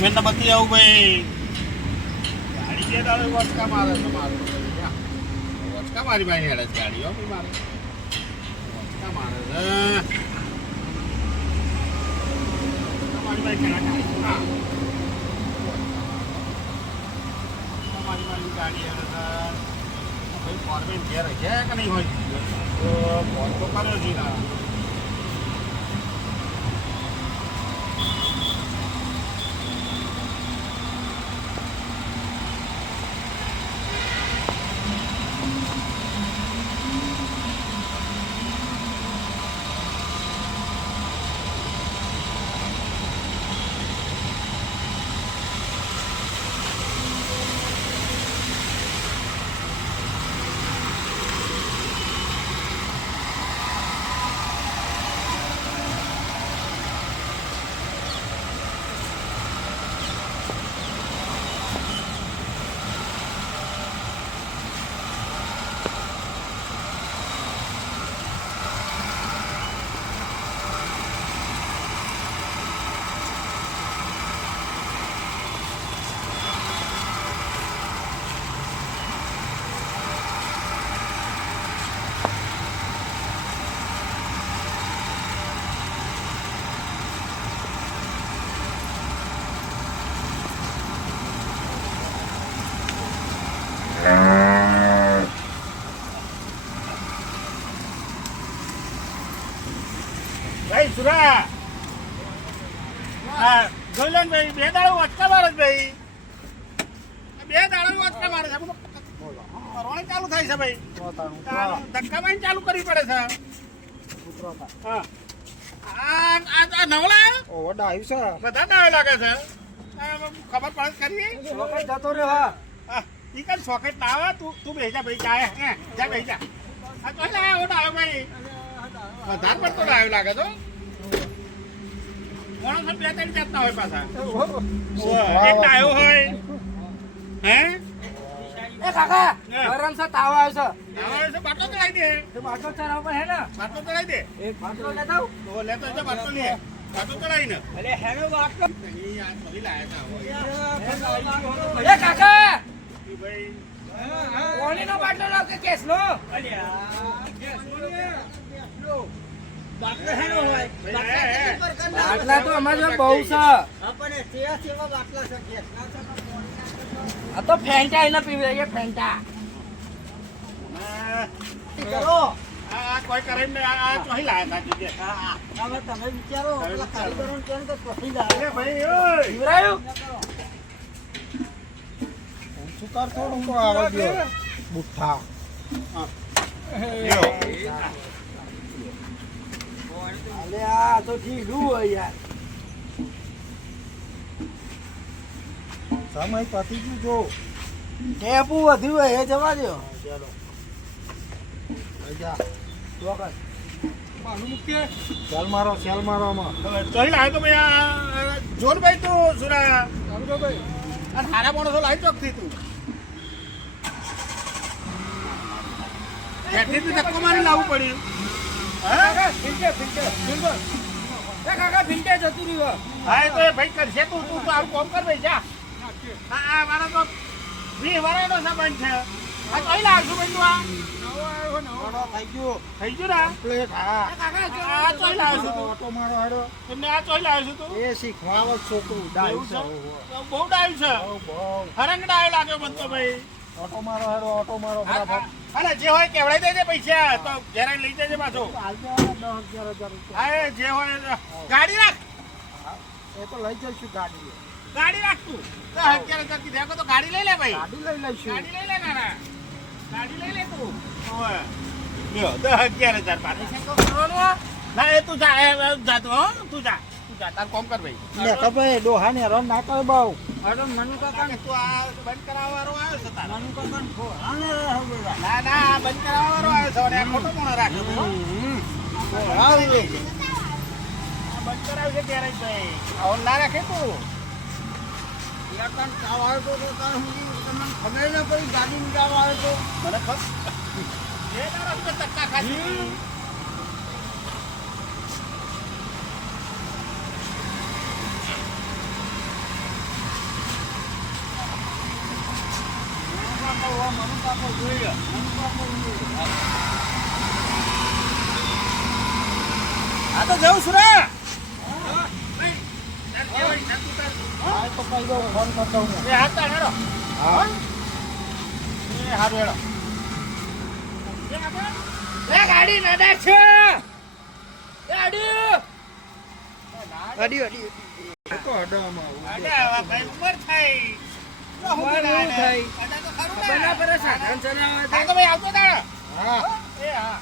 Cement ને આવું ભાઈ. ગાડી જે દાડે વચકા મારે છે મારું. વચકા મારી ભાઈ હેડે ગાડી, હો ભાઈ મારે. વચકા મારે છે. મારી ભાઈ છે. હા. વચકા મારી ભાઈ ગાડી હેડે છે. ભાઈ ફોરમેન ઘેર છે કે નહીં હોય? તો ફોન તો કર્યો છે ના ભાઈ સુરા. હા જોઈ લો ભાઈ બે દાડો વચકા મારે ભાઈ. બે દાડો વચકા મારે છે. કરવાની ચાલુ થાય છે ભાઈ. ધક્કા મારીને ચાલુ કરવી પડે છે. હા. આ નવલા આવ્યું? છે. બધા નાવે લાગે છે. ખબર પડે કરી ખરી? વખત જતો રહ્યો હા. ઈ કઈ સોકેટ ના તું તું બેસી ભાઈ જાય હે જા બેસી જા. આ તો લાયો ઓટ ભાઈ. વધારે પડતો લાયો લાગે તો. માણસો બે ત્રણ જાતના હોય પાછા? એક ડાયો હોય. હે? એ કાકા ગરમ છે તાવ આવ્યો છે. ડાયો હોય તો બાટલો ચડાવી દે. તો બાટલો ચડાવ પર હે ને? બાટલો ચડાવી દે. એક બાટલો લેતા આવું. તો લેતો જા બાટલો લે. બાટલો ચડાવીને અલે હેનો બાટલો. અહીં આ થોડી લાયા હતા એ કાકા! ભાઈ કોણીનો બાટલો લાવ કે કેસનો? ભાઈ, હે, હે. બાટલા તો અમારે બહુ છે. આ તો ફેન્ટા એને પીવે છે ફેન્ટા. આ આ કોઈ કરે આ આ ચોહી લાયા હતા જીજે કે. ભાઈ ઓય. પીવરાયું સુતાર થોડું તો આવે ગયો બુઠ્ઠા. અલે આ તો ઢીલું હોય યાર સમય પતી ગયું જો ટેપુ વધ્યું હોય એ જવા દો જા ચોક્કસ સેલ મારો સેલ મારોમાં ચોહી લાવ્યો તો ભાઈ આ- આ જોન ભાઈ તું સુરા આ હારા માણસો લાવી ચોકથી તું હેઠીથી ધક્કો મારી લાવવું પડ્યું. હા? કાકા ફિલ્ટે ફિલ્ટે ફિલ્ટર. એ કાકા ફિલ્ટે જતું રહ્યું હા એ તો એ ભાઈ કરશે તું તું તું આવું કોમ કર ભાઈ જા. હા મારો તો વર્ષનો સંબંધ છે. આ લાવશું ભાઈ તું આ? થઈ ગયો. થઈ ગયું ને પ્લેટ હા. આ ચોહી લાવ્યો છું ઓટો મારો હાડો. તું તમને આ ચોઈ લાવ્યો છું તું? એ શીખવાડો છોકરું ડાયું છે બહુ ડાયું છે. બહુ હરંગ ડાયો લાગ્યો તો ભાઈ. ઓટો મારો હાડો ઓટો મારો ફટાફટ. હા. જે હોય કેવડાઈ દેજે પૈસા. તો ઘરે લઈ જજે પાછો. હાલ દેવાના દસ અગિયાર હજાર હા જે હોય ગાડી રાખ. એ તો લઈ જઈશું ગાડી. ગાડી રાખ તું. તો અત્યારે હજાર કીધું તો ગાડી લઈ લે ભાઈ. ગાડી લઈ લઈશું. ગાડી લઈ લે નાના ગાડી લઈ લે તું. હોવે. લ્યો, દસ અગિયાર હજાર પાછા ના એ તું જા એ એ હો તું જા. તું કોમ કર ભાઈ. ને ભાઈ ડોહા ને રન ના કરે બહુ અરે મનુ કાકા ને તું આ બંધ કરાવવા આવ્યો છે તારો. મનુ કાકા ને ફોન ને ના ના આ બંધ કરાવવા આવ્યો છે અને ખોટો કોણ રાખ્યો ભાઈ? આવી આ બંધ કરાવશે ત્યારે જ ભાઈ. આવો ના રાખે તું. યાર કાવ આવ્યો તો તાર હું તમને ખબર ન પડી ગાડી ની તાવ આવ્યો તો. મને ખબર. એ તારા તક્કા ખાધી કરવા મનુ કાકો જોઈએ મનુ કાકો જોઈએ આ તો જવું છું રે ફોન કરી હું. એ હાથ હેડો. હા એ હારું હેડો. એ ગાડી નડાર છે એ ગાડી તો. ભાઈ ઉંમર થઈ ઉંમર થઈ. ખરું ને. ખબર સાધન ચલાવે તો ભાઈ આવતો તારે. હા. એ હા.